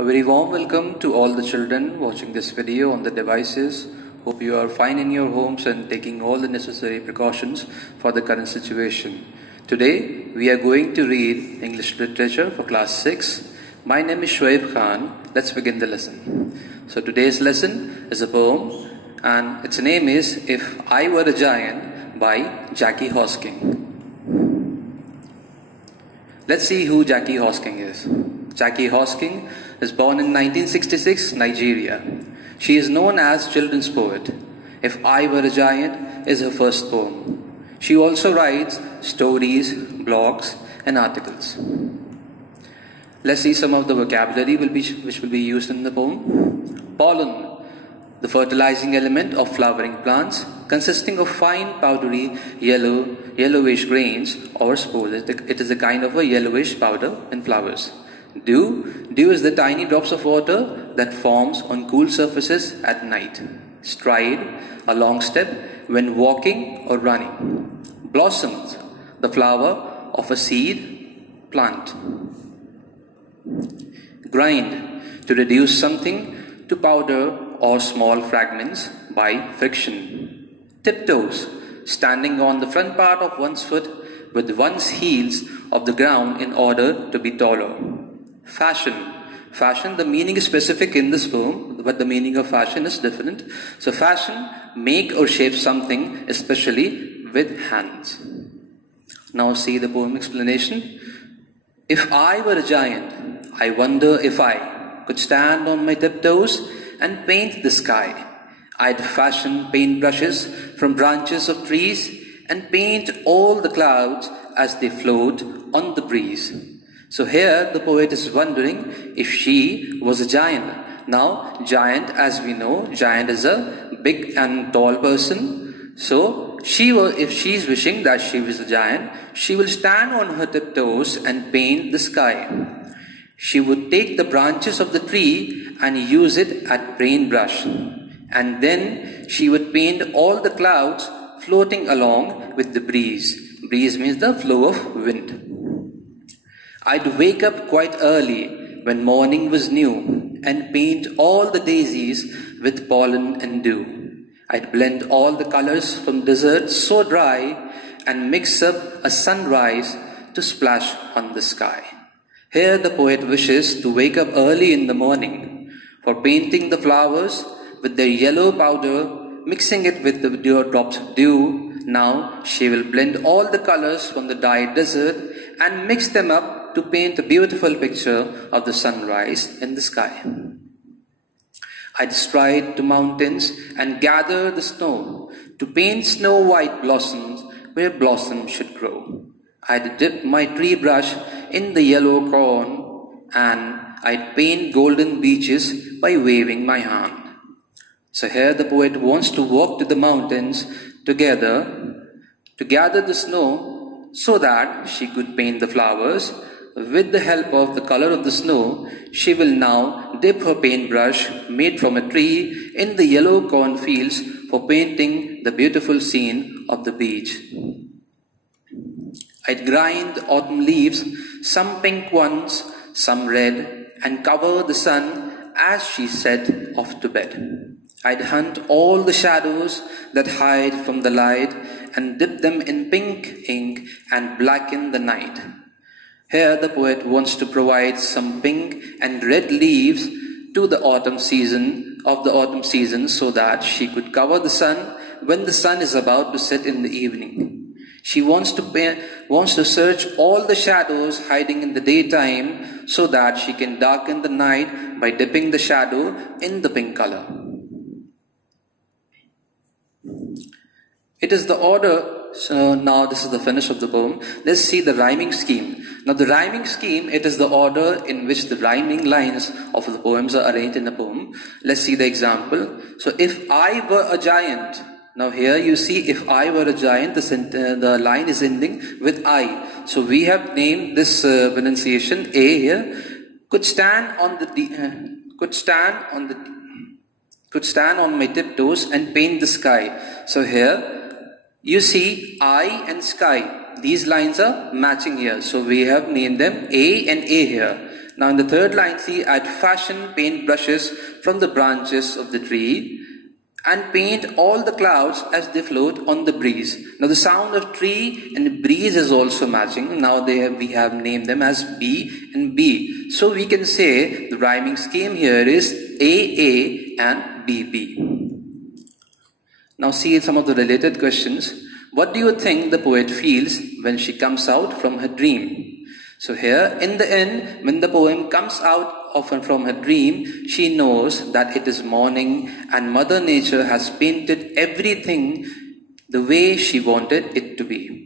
A very warm welcome to all the children watching this video on the devices. Hope you are fine in your homes and taking all the necessary precautions for the current situation. Today we are going to read English literature for class 6. My name is Shoaib Khan. Let's begin the lesson. So today's lesson is a poem and its name is If I Were a Giant by Jackie Hosking. Let's see who Jackie Hosking is. Jackie Hosking is born in 1966, Nigeria. She is known as children's poet. If I Were a Giant is her first poem. She also writes stories, blogs and articles. Let's see some of the vocabulary which will be used in the poem. Pollen, the fertilizing element of flowering plants, consisting of fine powdery yellowish grains or spores. It is a kind of a yellowish powder in flowers. Dew is the tiny drops of water that forms on cool surfaces at night. Stride, a long step when walking or running. Blossoms, the flower of a seed plant. Grind, to reduce something to powder or small fragments by friction. Tiptoes, standing on the front part of one's foot with one's heels off the ground in order to be taller. Fashion, the meaning is specific in this poem, but the meaning of fashion is different. So fashion, make or shape something, especially with hands. Now see the poem explanation. If I were a giant, I wonder if I could stand on my tiptoes and paint the sky. I'd fashion paintbrushes from branches of trees and paint all the clouds as they float on the breeze. So here the poet is wondering if she was a giant. Now giant, as we know, giant is a big and tall person. So if she's wishing that she was a giant, she will stand on her tiptoes and paint the sky. She would take the branches of the tree and use it at paintbrush. And then she would paint all the clouds floating along with the breeze. Breeze means the flow of wind. I'd wake up quite early when morning was new and paint all the daisies with pollen and dew. I'd blend all the colors from desert so dry and mix up a sunrise to splash on the sky. Here the poet wishes to wake up early in the morning for painting the flowers with their yellow powder, mixing it with the drops of dew. Now she will blend all the colors from the dyed desert and mix them up to paint a beautiful picture of the sunrise in the sky. I'd stride to mountains and gather the snow to paint snow-white blossoms where blossoms should grow. I'd dip my tree brush in the yellow corn and I'd paint golden beaches by waving my hand. So here the poet wants to walk to the mountains together to gather the snow so that she could paint the flowers. With the help of the color of the snow, she will now dip her paintbrush made from a tree in the yellow cornfields for painting the beautiful scene of the beach. I'd grind autumn leaves, some pink ones, some red, and cover the sun as she set off to bed. I'd hunt all the shadows that hide from the light and dip them in pink ink and blacken the night. Here the poet wants to provide some pink and red leaves to the autumn season so that she could cover the sun when the sun is about to set in the evening. She wants to search all the shadows hiding in the daytime so that she can darken the night by dipping the shadow in the pink color. It is the order. So now this is the finish of the poem. Let's see the rhyming scheme. Now the rhyming scheme, it is the order in which the rhyming lines of the poems are arranged in the poem. Let's see the example. So if I were a giant. Now here you see if I were a giant, the line is ending with I. So we have named this pronunciation A here. Could stand on my tiptoes and paint the sky. So here you see I and sky. These lines are matching here. So we have named them A and A here. Now in the third line, see, I'd fashion paint brushes from the branches of the tree and paint all the clouds as they float on the breeze. Now the sound of tree and breeze is also matching. Now we have named them as B and B. So we can say the rhyming scheme here is AA and BB. Now see some of the related questions. What do you think the poet feels when she comes out from her dream? So here in the end, when the poem comes out from her dream, she knows that it is morning and Mother Nature has painted everything the way she wanted it to be.